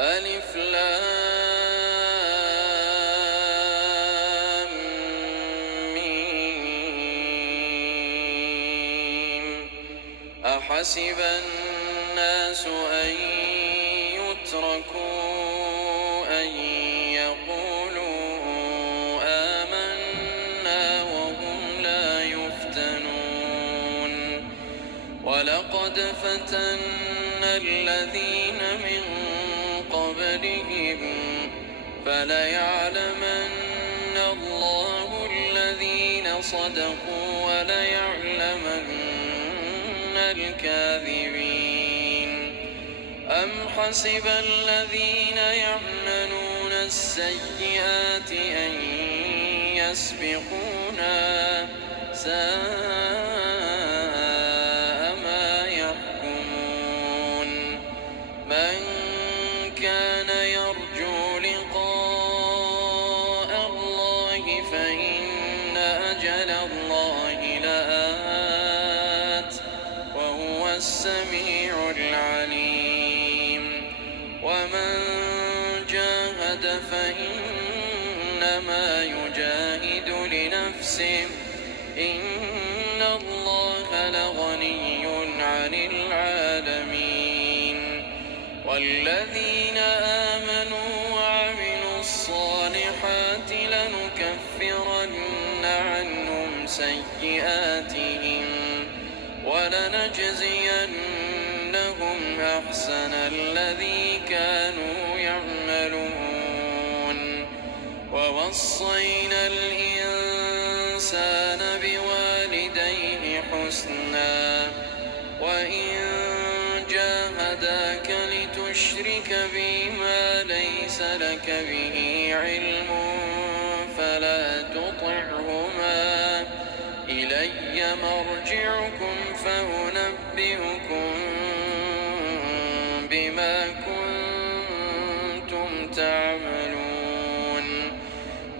ألف لام ميم. أحسب الناس أن يتركوا أن يقولوا آمنا وهم لا يفتنون. ولقد فتنا الذين من قبلهم فليعلمن الله الذين صدقوا وليعلمن الكاذبين. أم حسب الذين يعملون السيئات أن يسبقونا ساء ما يحكمون. من كان يرجو لقاء الله فإن أجل الله لآت وهو السميع العليم. ومن جاهد فإنما يجاهد لنفسه إن الله لغني عن العالمين. والذين آمنوا وعملوا الصالحات لنكفرن عنهم سيئاتهم ولنجزينهم أحسن الذي كانوا يعملون. ووصينا الإنسان بوالديه حسنا وإن جاهداك لتشرك بي ما ليس لك به علم فلا تطعهما إلي مرجعكم فأنبئكم بما كنتم تعملون.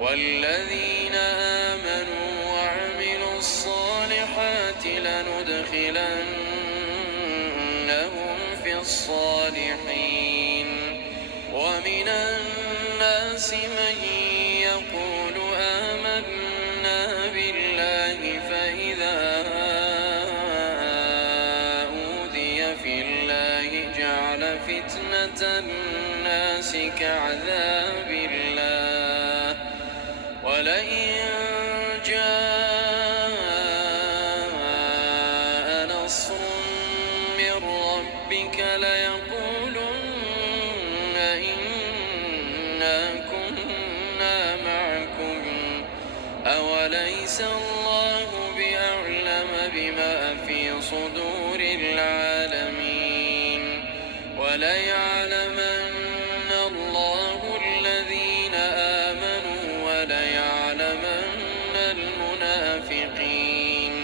والذين آمنوا وعملوا الصالحات لندخلنهم في الصالحين. ومن الناس من يقول آمنا بالله فإذا أوذي في الله جعل فتنة الناس كعذاب الله ولئن جاء نصر من ربك ليقولن إنا كنا معكم أوليس الله بأعلم بما في صدور العالمين. وليعلمن الله الذين آمنوا وليعلمن المنافقين.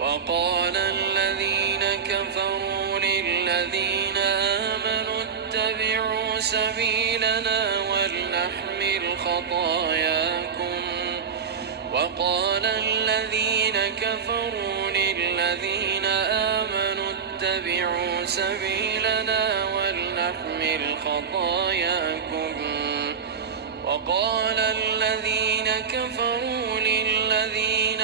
وقال الذين كفروا للذين آمنوا اتبعوا سبيلنا ولنحمل خطاياكم. وقال الذين كفروا للذين آمنوا اتبعوا سبيلنا ولنحمل خطاياكم. وقال الذين كفروا للذين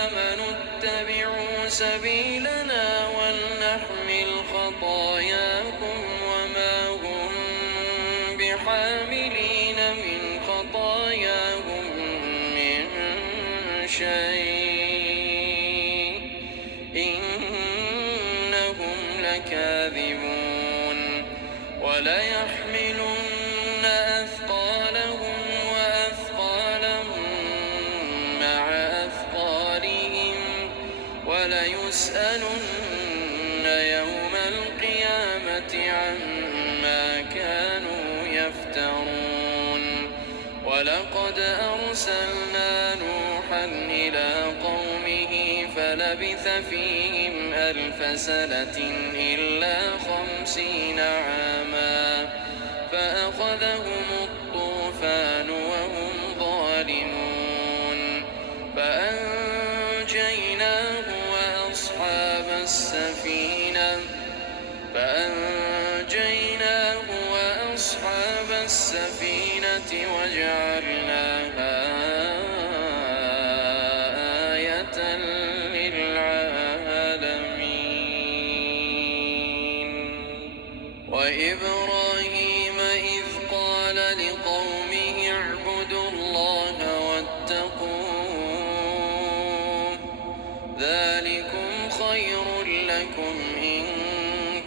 آمنوا اتبعوا سبيلنا ولنحمل خطاياكم وما هم بحاملين من خطاياهم من شيء إنهم لكاذبون. وليحملن أثقالهم وأثقالا مع أثقالهم وليسألن يوم القيامة عما كانوا يفترون. ولقد أرسلنا نوحا إلى قومه فلبث فيهم 1000 سنة إلا 50 عاما فأخذهم الطوفان وهم ظالمون. فأنجيناه وأصحاب السفينة السفينة وجعلناها آية للعالمين. وإبراهيم إذ قال لقومه اعبدوا الله واتقوه ذلكم خير لكم إن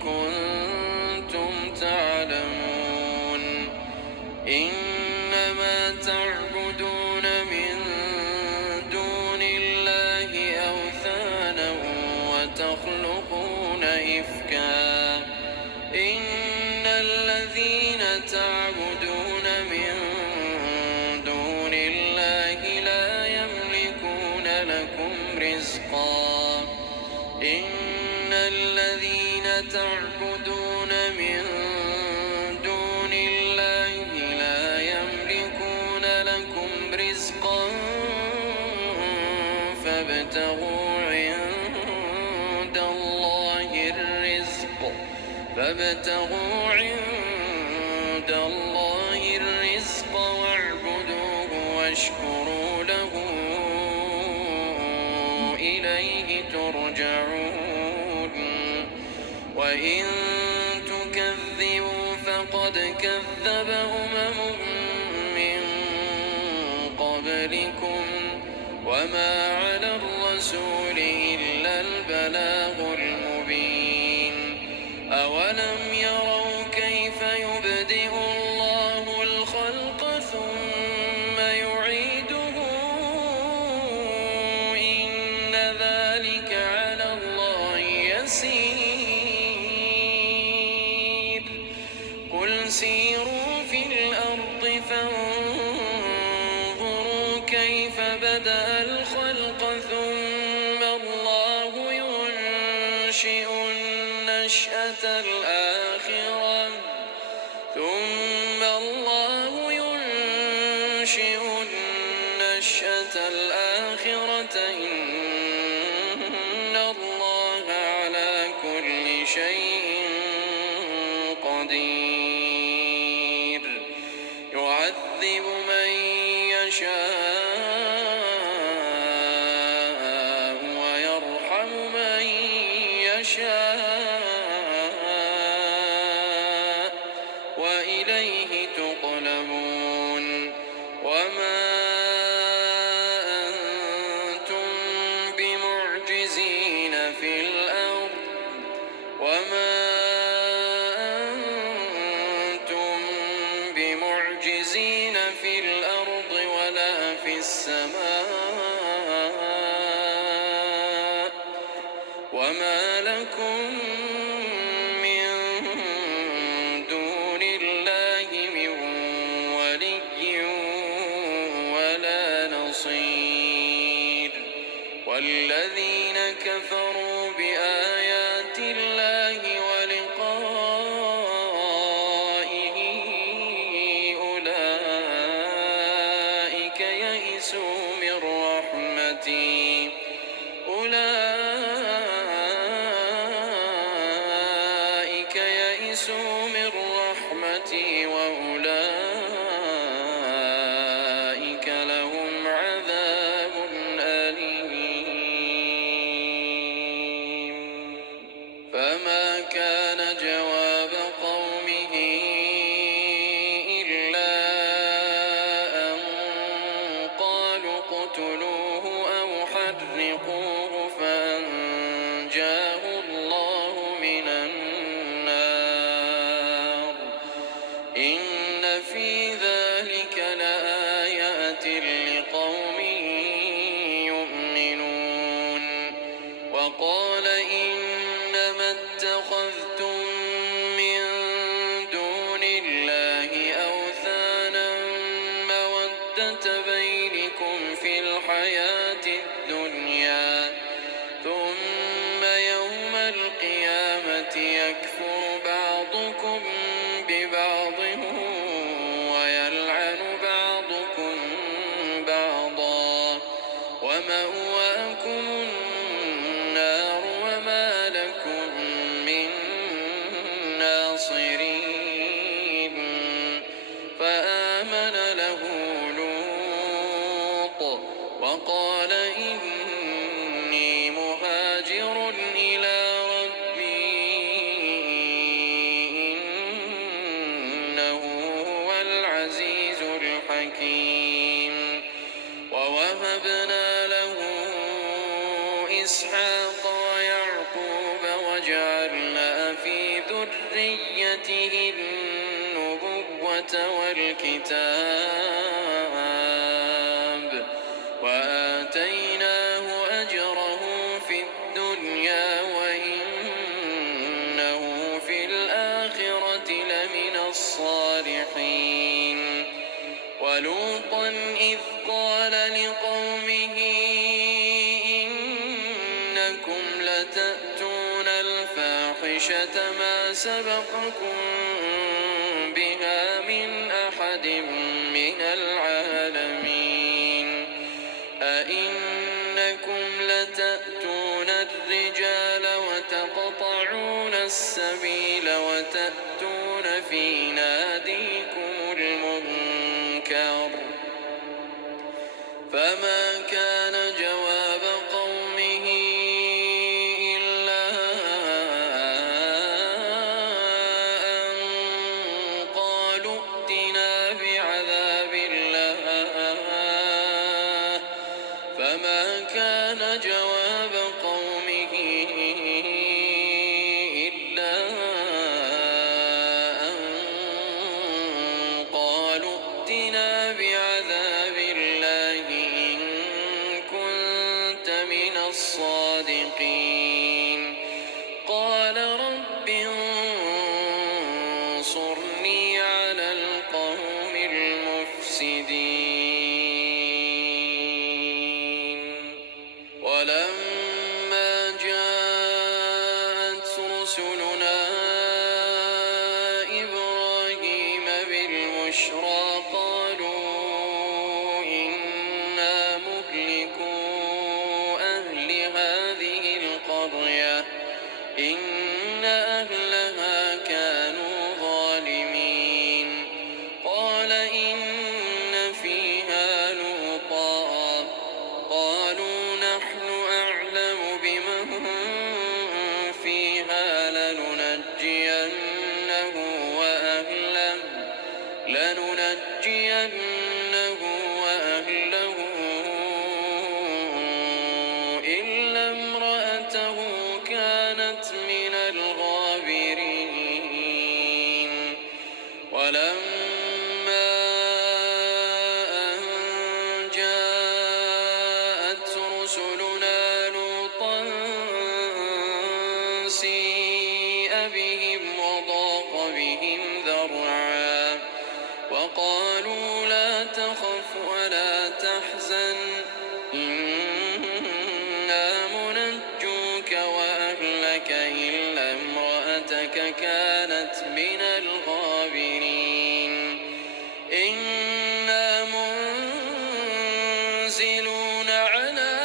كنتم تعلمون. إنما تعبدون من دون الله أوثانا وتخلقون إفكا إن الذين تعبدون من دون الله لا يملكون لكم رزقا إن الذين تعبدون من دون الله لا يملكون لكم رزقا فابتغوا عند الله الرزق واعبدوه واشكروا له إليه ترجعون. وإن تكذبوا فقد كذب من قبلكم وما على الرسول إلا البلاغ المبين. أولم يروا كيف يبدئ الله الخلق ثم يعيده إن ذلك على الله يسير. قل سيروا في الأرض فانظروا كيف بدأ الخلق ثم الله ينشئ النشأة الآخرة إن الله على كل شيء قدير. يعذب من يشاء ويرحم من يشاء وإليه تقلبون. وما أنتم بمعجزين في الأرض ولا في السماء وما لكم من دون الله من ولي ولا نصير. والذين كفروا بآيات الله ولقائه أولئك يئسوا من رحمتي وأولئك لهم عذاب أليم. فما كان جواب قومه إلا أن قالوا اقتلوه أو حرقوه فأنجاه الله من النار. إن ذريته النبوة والكتاب وآتيناه أجره في الدنيا وإنه في الآخرة لمن الصالحين ولوطا إذ قال لقومه إنكم لتأتون الفاحشة ما سبقكم بها من أحد من العالمين أئنكم لتأتون الرجال وتقطعون السبيل وتأتون في ناديكم المنكر فما كان جواب قومه إلا أن قالوا ائتنا بعذاب الله فما كان جواب قومه إلا أن قالوا ائتنا بعذاب الله إن كنت من الصادقين قال رب انصرني على القوم المفسدين ولما جاءت رسلنا إبراهيم بالبشرى قالوا إنا مهلكو أهل هذه القرية إن أهلها كانوا ظالمين قال إن فيها لوطا قالوا نحن أعلم بمن فيها لننجينه وأهله إلا امرأته كانت من الغابرين ولما أن جاءت رسلنا لوطا سيء بهم وضاق بهم ذرعا وقالوا لا تخف ولا تحزن إنا منجوك وأهلك إلا امرأتك كانت من الغابرين إنا منزلون على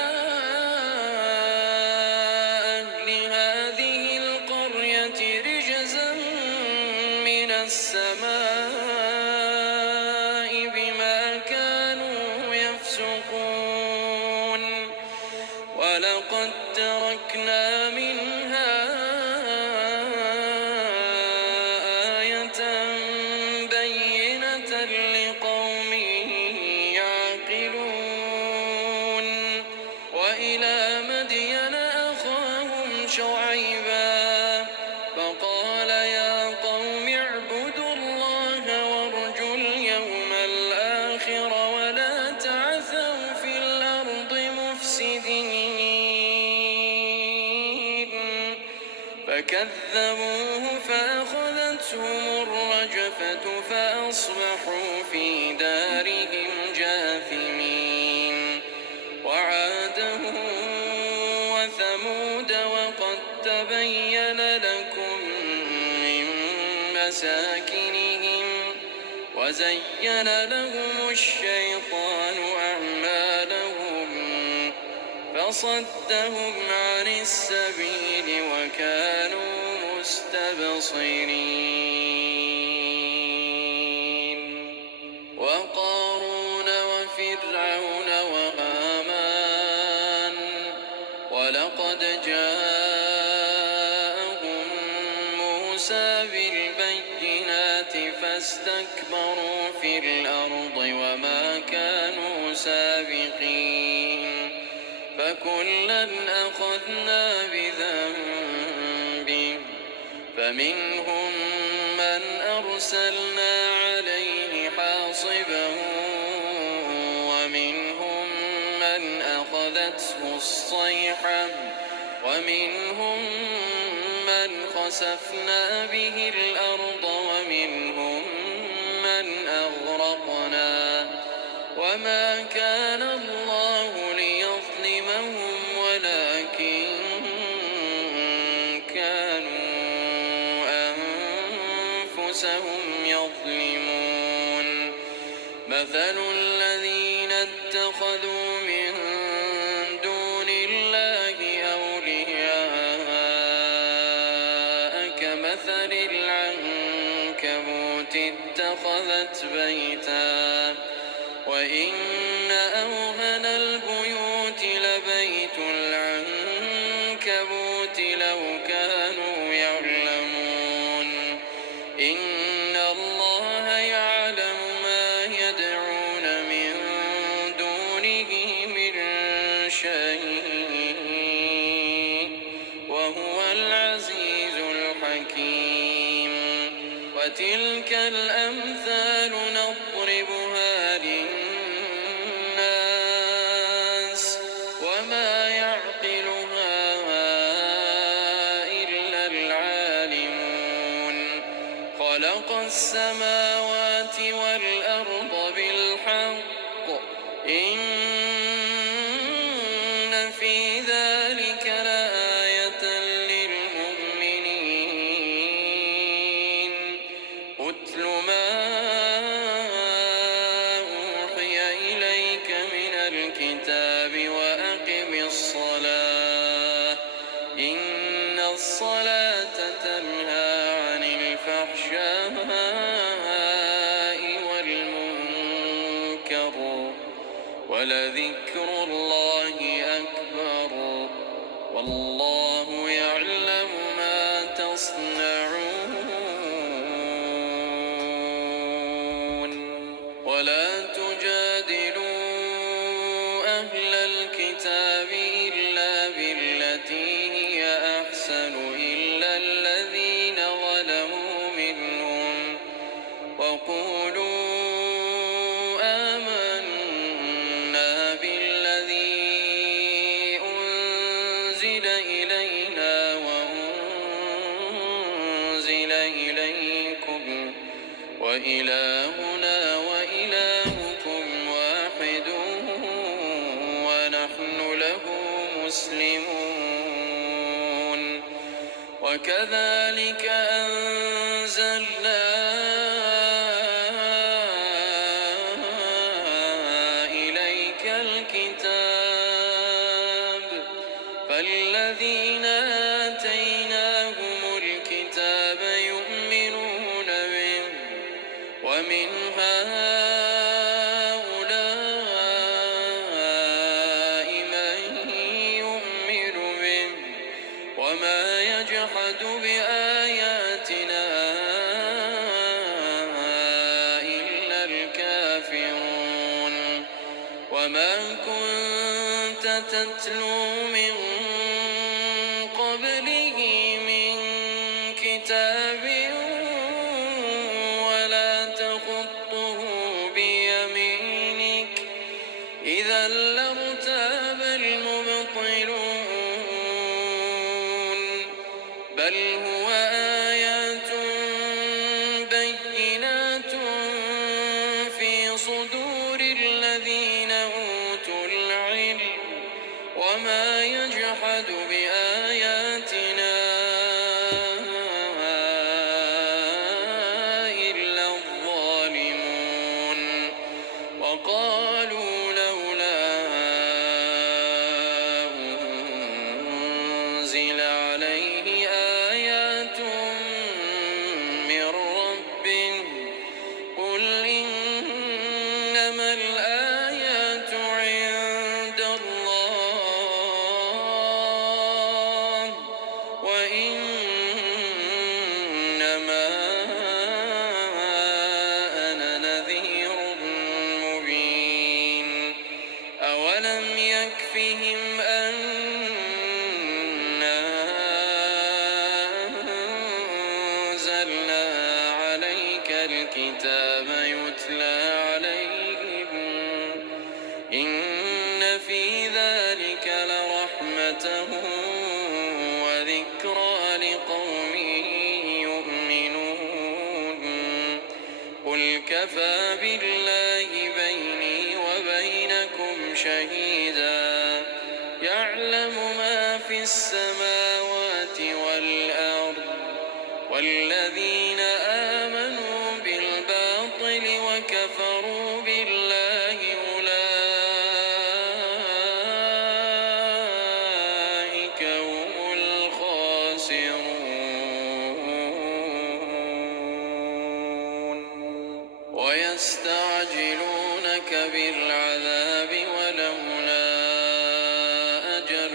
أهل هذه القرية رجزا من السماء بما كانوا يفسقون ولقد تركنا منها آية بينة لقوم يعقلون وإلى مدين أخاهم شعيبا فقال يا قوم اعبدوا الله وارجوا اليوم الآخر ولا تعثوا في الأرض مفسدين فكذبوه فأخذتهم الرجفة فأصبحوا في دارهم جاثمين وعادا وثمود وقد تبين لكم من مساكنهم وزين لهم الشيطان أعمالهم فصدهم عن السبيل وكانوا مستبصرين وقارون وفرعون وهامان ولقد جاءهم موسى بالبينات فاستكبروا في الأرض وما كانوا سابقين فكلا أخذنا بذنبه فمنهم أرسلنا عليه حاصبا ومنهم من أخذته الصيحة ومنهم من خسفنا به الأرض ومنهم من أغرقنا وما كان الله ليظلمهم ولكن كانوا أنفسهم يظلمون مثل الذين اتخذوا من دون الله أولياء كمثل العنكبوت اتخذت بيتا وإن أوهن البيوت لبيت العنكبوت لو كانوا يعلمون إن الله يعلم ما يدعون من دونه من شيء وهو العزيز الحكيم وتلك الأمثال نضربها للناس وما يعقلها إلا العالمون خلق السماوات والأرض بالحق إن في ذلك لآية للمؤمنين أتل ما أوحي إليك من الكتاب وأقم الصلاة إن الصلاة تنهى عن الفحشاء والمنكر ولذكر الله أكبر والله يعلم ما تصنعون ولا تجادلوا أهل الكتاب إلا بالتي هي أحسن إلا الذين ظلموا منهم وقولوا آمنا بالذي أنزل إلينا وأنزل إليكم وإلهنا وإلهكم واحد ونحن له مسلمون وكذلك أنزلنا إليك الكتاب فالذين آتيناهم الكتاب يؤمنون به ومن هؤلاء من يؤمن به وما يجحد بآياتنا إلا الكافرون وما كنت تتلو من قبله من كتاب ولا تخطه بيمينك إذا لارتاب المبطلون بل هو آيات بينات في صدور الذين أوتوا العلم وما يجحد بآياتنا إلا الظالمون وقالوا لولا أنزل عليه آيات من ربه قل إنما الآيات عند الله الكتاب يتلى عليهم إن في ذلك لرحمة وذكرى لقوم يؤمنون قل كفى بالله بيني وبينكم شهيدا يعلم ما في السماوات والأرض والذين آمنوا بالباطل وكفروا بالله أولئك هم الخاسرون ويستعجلونك بالعذاب ولولا أجل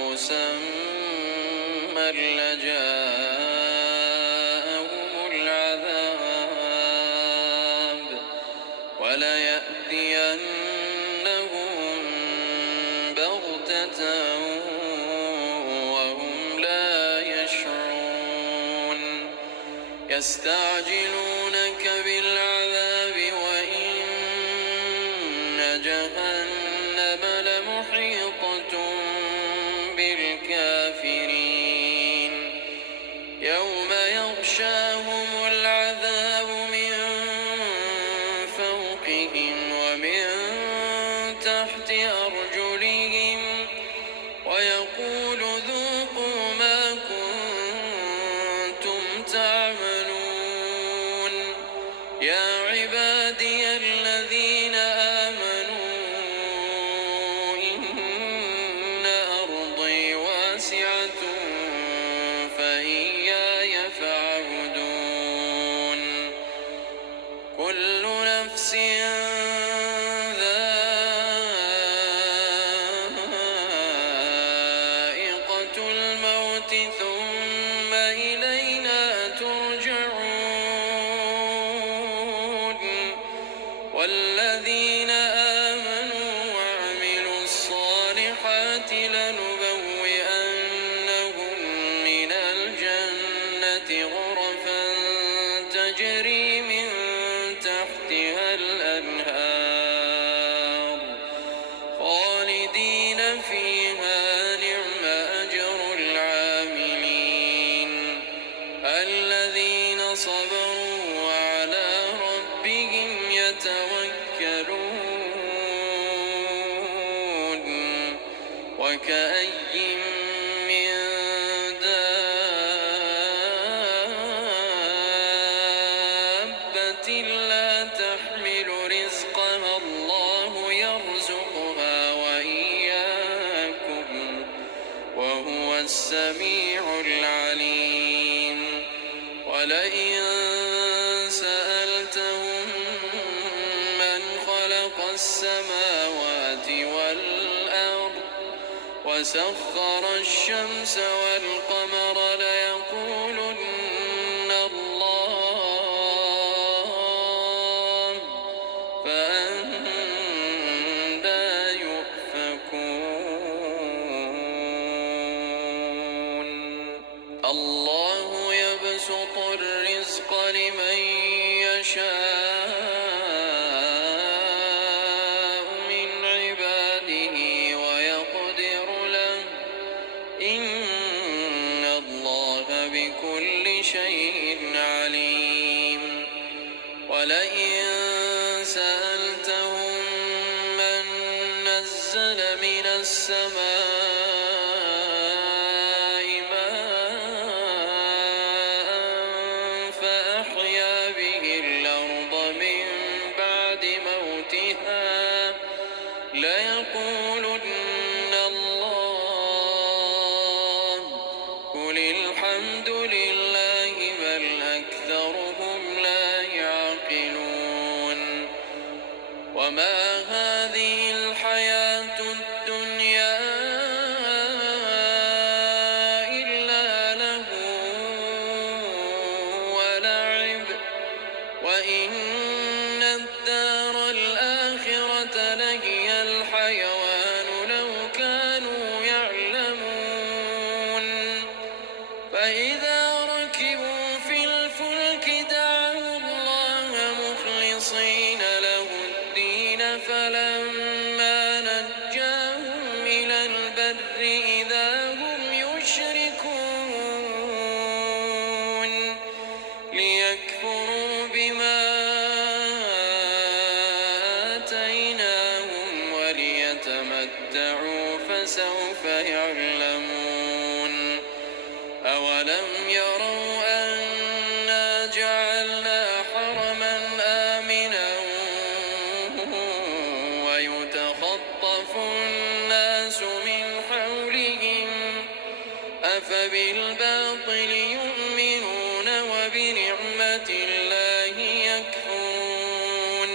مسمى لجاءهم العذاب وليأتينهم بغتة وهم لا يشعرون يستعجلونك بالعذاب وإن جهنم لمحيطة بالكافرين يوم يغشاهم العذاب من فوقهم ومن تحت أرجلهم ويقول ذوقوا ما كنتم تعملون يا عبادي الذين آمنوا إن أرضي واسعة فإياي فاعبدون كل نفس ذائقة الموت ثم إلينا ترجعون والذين آمنوا وعملوا الصالحات لنبوئنهم من الجنة غرفا تجري من تحتها الأنهار خالدين فيها نعم أجر العاملين الذين صبروا وعلى ربهم يتوكلون وكأي من دابة لا تحمل رزقها الله يرزقها وإياكم وهو السميع العليم ولئن سألتهم من خلق السماوات والأرض وسخر الشمس والقمر ليقولن الله فأنى يؤفكون الله يبسط الرزق لمن يشاء من عباده ويقدر له إن الله بكل شيء عليم ولئن سألتهم من نزل من السماء ماء فأحيا به الأرض من بعد موتها ليقولن الله قل الحمد لله بل أكثرهم لا يعقلون وما هذه الحياة الدنيا إلا له ولعب وإن الدار الآخرة لهي الحيوان لو كانوا يعلمون فإذا ركبوا في الفلك دعوا بآيات الله يكفرون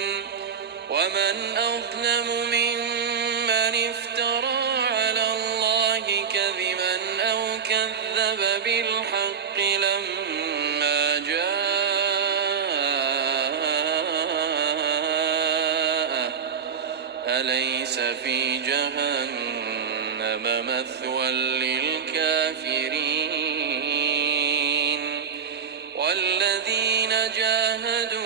ومن أظلم ممن افترى على الله كذبا أو كذب بالحق لما جاءه أليس في جهنم مثوى للكافرين والذين جاهدوا